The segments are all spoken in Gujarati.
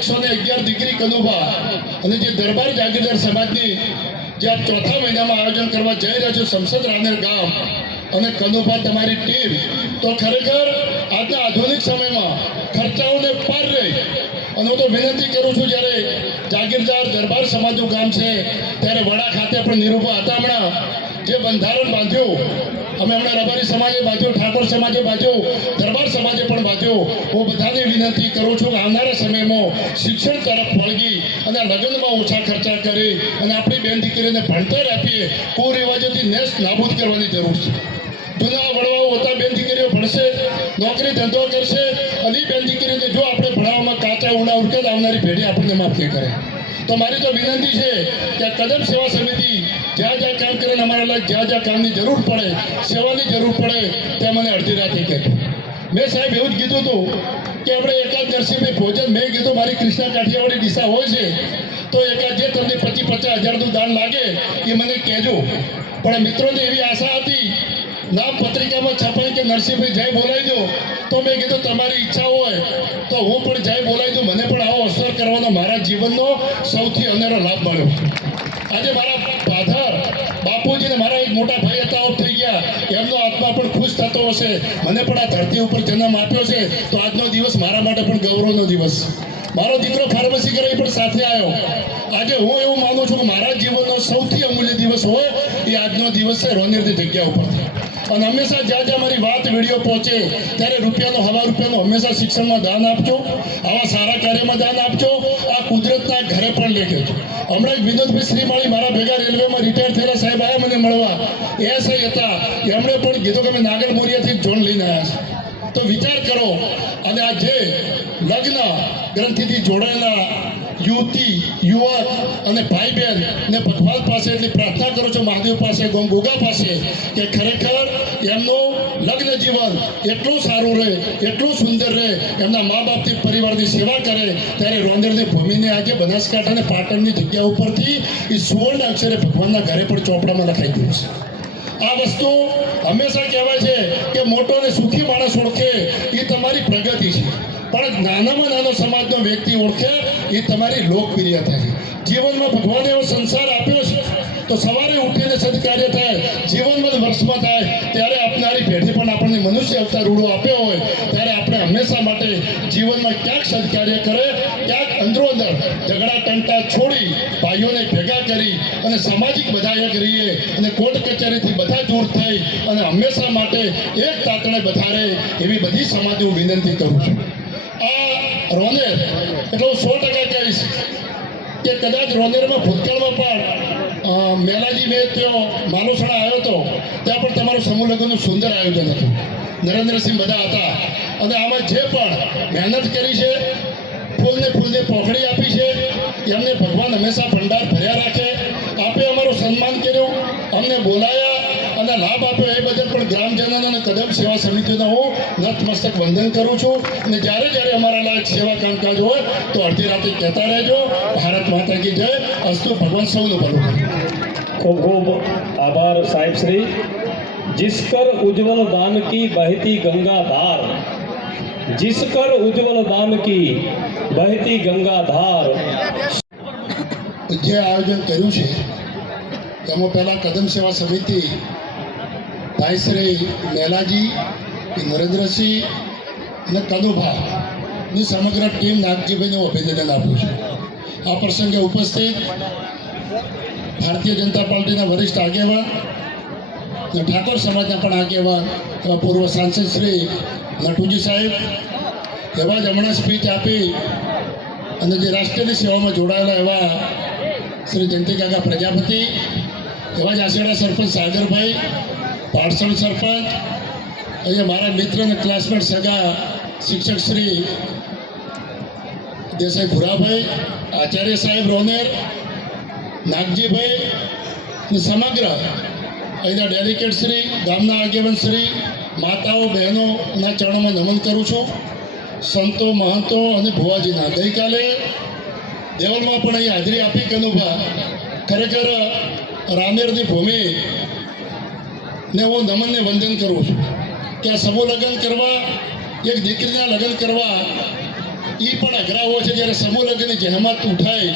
એકસો ને અગિયાર દીકરી કનુભા અને જે દરબાર જાગીરદાર સમાજની જે આ ચોથા મહિનામાં આયોજન કરવા જઈ રહ્યા છો, સંસદ રાનેર ગામ અને કનુભા તમારી ટીમ, તો ખરેખર આજના આધુનિક સમયમાં ખર્ચાઓને પાર રહી. અને હું તો વિનંતી કરું છું, જ્યારે જાગીરદાર દરબાર સમાજનું ગામ છે, ત્યારે વડા ખાતે પણ નિરૂપા હતા હમણાં. જે બંધારણ બાંધ્યું અમે હમણાં રબારી સમાજે બાંધ્યો, ઠાકોર સમાજે બાંધ્યો, દરબાર સમાજે પણ બાંધ્યો. હું બધાને વિનંતી કરું છું કે આવનારા સમયમાં શિક્ષણ તરફ વળગી અને લગ્નમાં ઓછા ખર્ચા કરી અને આપણી બેન દીકરીને ભણતર આપીએ. કુરિવાજોથી નેસ્ત નાબૂદ કરવાની જરૂર છે. જૂના વડવાઓ હતા, બેન દીકરીઓ ભણશે, નોકરી ધંધો કરશે અને બેન દીકરીને જો આપણે ભણાવવામાં કાચા ઉડા ઉડકે આવનારી પેઢી આપણને માફ કરે. તો મારી તો વિનંતી છે કે કદમ સેવા સમિતિ જ્યાં જ્યાં કામ કરે અમારે લાયક જ્યાં જ્યાં કામની જરૂર પડે, સેવાની જરૂર પડે, ત્યાં મને અડધી રાતે કહેજો મેં સાહેબ એવું જ કીધું હતું કે આપણે એકાદ નરસિંહભાઈ ભોજન, મેં કીધું મારી કૃષ્ણા કાઠિયાવાડી દિશા હોય છે, તો એકાદ જે તમને પચીસ પચાસ હજારનું દાન લાગે એ મને કહેજો. પણ મિત્રોને એવી આશા હતી, નામ પત્રિકામાં છપાય કે નરસિંહભાઈ જય બોલાવી દો, તો મેં કીધું તમારી ઈચ્છા હોય, તો હું પણ જય બોલાવી દઉં, મને પણ આવો અસર કરવાનો મારા જીવનનો સૌથી અનેરો લાભ મળ્યો. આજે મારા ફાધર બાપુજીને મારા એક મોટા ભાઈ હતા ઓફ થઈ ગયા. એમનો આત્મા પણ ખુશ થતો હશે. મને પણ આ ધરતી ઉપર જન્મ આપ્યો છે. તો આજનો દિવસ મારા માટે પણ ગૌરવનો દિવસ. મારો દીકરો ફાર્મસી કરે પણ સાથે આવ્યો. આજે હું એવું માનું છું કે મારા જીવનનો સૌથી અમૂલ્ય દિવસ હોય એ આજનો દિવસ છે રોનિરની જગ્યા ઉપર. અને હંમેશા જ્યાં જ્યાં મારી વાત વીડિયો પહોંચે, ત્યારે રૂપિયાનો, હવા રૂપિયાનો હંમેશા શિક્ષણમાં દાન આપજો. આવા સારા કાર્યમાં દાન આપજો. ઘરે પણ લેખે હમણાં જ વિનોદભાઈ શ્રીમાળી મારા ભેગા રેલવેમાં રિટાયર થયેલા સાહેબ આવ્યા મને મળવા. એ સહી હતા. એમણે પણ કીધું કે અમે નાગર મોરિયાથી જોન લઈને આવ્યા છે તો વિચાર કરો. અને આ જે લગ્ન ગ્રંથિથી જોડાયેલા યુવતી, યુવક અને ભાઈ બહેન ને ભગવાન પાસે એટલી પ્રાર્થના કરું છું, મહાદેવ પાસે ગોગા પાસે, કે ખરેખર એમનું લગ્ન જીવન એટલું સારું રહે, એટલું સુંદર રહે, એમના મા બાપથી પરિવારની સેવા કરે, ત્યારે રોંદરની ભૂમિને આજે બનાસકાંઠા અને પાટણની જગ્યા ઉપરથી એ સુવર્ણ અક્ષરે ભગવાનના ઘરે પણ ચોપડામાં લખાઈ ગયું છે. આ વસ્તુ હંમેશા કહેવાય છે કે મોટો અને સુખી માણસ ઓળખે એ તમારી પ્રગતિ છે. પણ નાનામાં નાનો સમાજનો વ્યક્તિ ઓળખે એ તમારી લોકપ્રિયતા છે. જીવનમાં ભગવાને એવો સંસાર આપ્યો છે, તો સવારે અને સામાજિક બધા એક રહીએ અને કોર્ટ કચેરીથી બધા દૂર થઈ અને હંમેશા માટે એક તાતણે રહે એવી બધી સમાજને હું વિનંતી કરું છું. આ રોનેર, એટલે હું સો ટકા કહીશ કે કદાચ રોનેરમાં ભૂતકાળમાં પણ મેલાજી મેં ત્યાં માલુસણા આવ્યો હતો, ત્યાં પણ તમારું સમૂહ લગ્નનું સુંદર આયોજન હતું. નરેન્દ્રસિંહ બધા હતા. અને આમાં જે પણ મહેનત કરી છે, ફૂલને ફૂલને પોખડી આપી છે, એમને ભગવાન હંમેશા સન્માન કર્યું અમને બોલાયા અને લાભ આપ્યો એ બદલ પણ ગ્રામજનોને અને કદમ સેવા સમિતિને હું નતમસ્તક વંદન કરું છું અને જ્યારે જ્યારે અમારા લાયક સેવા કામકાજ હોય તો અડધી રાતે કહેતા રહેજો ભારત માતા કી જય અસ્તુ ભગવાન સૌનું ભલું કરે ખૂબ ખૂબ આભાર સાહેબ શ્રી जिस कर उज्जवल दान की बहती गंगा धार जिस कर उज्जवल दान की बहती गंगा धार જે આયોજન કર્યું છે તેમાં પહેલાં કદમ સેવા સમિતિ ભાઈ શ્રી મેલાજી નરેન્દ્રસિંહ અને કનુભા ની સમગ્ર ટીમ નાગજીભાઈને અભિનંદન આપું છું. આ પ્રસંગે ઉપસ્થિત ભારતીય જનતા પાર્ટીના વરિષ્ઠ આગેવાન અને ઠાકોર સમાજના પણ આગેવાન એવા પૂર્વ સાંસદ શ્રી નટુજી સાહેબ, એવા જ હમણાં સ્પીચ આપી અને જે રાષ્ટ્રની સેવામાં જોડાયેલા એવા શ્રી જયંતિકાકા પ્રજાપતિ એવા જ આશેડા સરપંચ સાગરભાઈ, પાટસણ સરપંચ, અહીંયા મારા મિત્ર અને ક્લાસમેટ સગા શિક્ષક શ્રી દેસાઈ ભુરાભાઈ, આચાર્ય સાહેબ રોનેર, નાગજીભાઈ અને સમગ્ર અહીંના ડેલિકેટ શ્રી, ગામના આગેવાન શ્રી, માતાઓ, બહેનોના ચરણોમાં નમન કરું છું. સંતો, મહંતો અને ભુવાજીના. ગઈકાલે દેવલમાં પણ અહીં હાજરી આપી કનુભા ખરેખર રામેરની ભૂમિ ને હું નમનને વંદન કરું છું. કે સમૂહ લગ્ન કરવા, એક દીકરીના લગ્ન કરવા એ પણ અઘરા હોય છે જ્યારે સમૂહ લગ્નની જહેમત ઉઠાય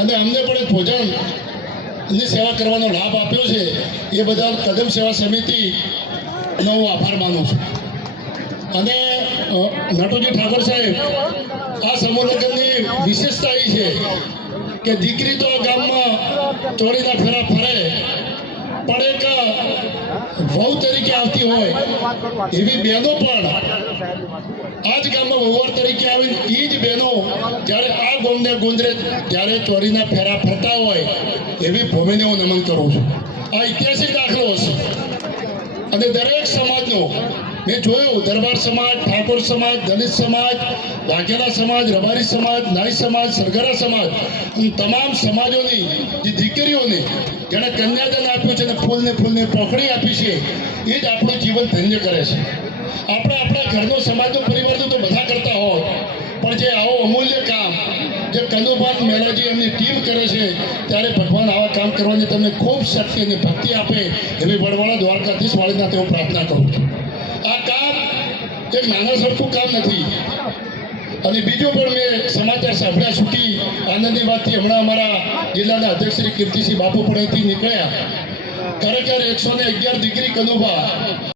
અને અમને પણ ભોજનની સેવા કરવાનો લાભ આપ્યો છે, એ બધા કદમ સેવા સમિતિનો હું આભાર માનું છું. અને નટુજી ઠાકોર સાહેબ, આ સમૂહ લગ્નની વિશેષતા એ છે કે દીકરી તો ગામમાં ચોરીના ફેરા ફરે. પણ એક વહુ તરીકે આવતી હોય, એવી બહેનો પણ આ જ ગામમાં વહુવાર તરીકે આવી એ જ બહેનો જ્યારે આ ગોમને ગુંદરે જ્યારે ચોરીના ફેરા ફરતા હોય, એવી ભૂમિને હું નમન કરું છું. આ ઐતિહાસિક દાખલો હશે. અને દરેક સમાજનો મેં જોયું, દરબાર સમાજ, ઠાકોર સમાજ, દલિત સમાજ, વાઘેલા સમાજ, રબારી સમાજ, નાઈ સમાજ સરગરા સમાજ તમામ સમાજોની, જે દીકરીઓને જેણે કન્યાદાન આપ્યું છે અને ફૂલને ફૂલને પોખડી આપી છે, એ જ આપણું જીવન ધન્ય કરે છે. આપણે આપણા ઘરનો સમાજનો પરિવર્તન તો બધા કરતા હોય પણ જે આવો અમૂલ્ય કામ, જે કનુભાન મેલાજી એમની ટીમ કરે છે, ત્યારે ભગવાન આવા કામ કરવાની તમને ખૂબ શક્તિ અને ભક્તિ આપે, એવી વડવાળા દ્વારકાધીશ વાળીના તેઓ પ્રાર્થના કરું છું. આ કામ એક નાના સરખું કામ નથી. અને બીજું પણ મેં સમાચાર સાંભળ્યા છૂટી આનંદની વાતથી હમણાં અમારા જિલ્લાના અધ્યક્ષ શ્રી કીર્તિસિંહ બાપુ પણ અહીંથી નીકળ્યા. ખરેખર એકસો ને અગિયાર ડિગ્રી કનુભા